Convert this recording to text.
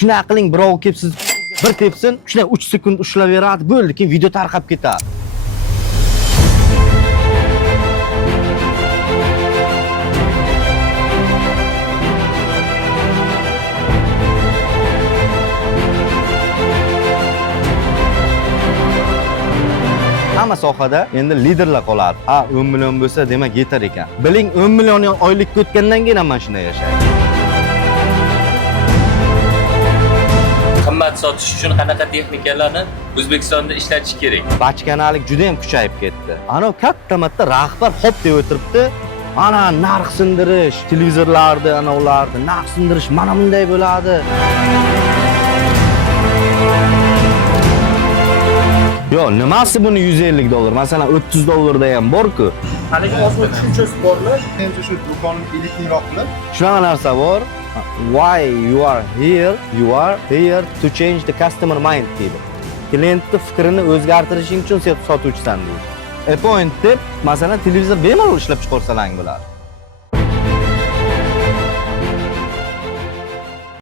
Shuna qiling, birov kelib siz bir tepsin, shuna 3 sekund ushlaveradi, bo'ldi, keyin video tarqab ketadi. Hamma sohada endi liderlar qoladi. 10 million bo'lsa, demak yetar ekan. Biling, 10 million oylik o'tgandan keyin ham shunday yashaydi. Qimmat sotish uchun qanaqa texnikalarni O'zbekistonda ishlatish kerak? Bachkanalik juda ham kuchayib ketdi. Ana katta rahbar hop deb o'tiribdi. Ana narx sindirish, televizorlarda, ana ularda narx sindirish mana bunday bo'ladi. Yo, nimasi buni $150? Masalan, $30 da ham bor-ku. Haligi ozgina tushunchasi bormi? Endi shu do'konni elitliroq qilib, Shunaqa narsa bor. Why you are here to change the customer mind deydi. Klientni fikrini o'zgartirishing uchun sen sotuvchisan deydi. Point deb, masalan, televizor bemalol ishlab chiqarsalang bo'ladi.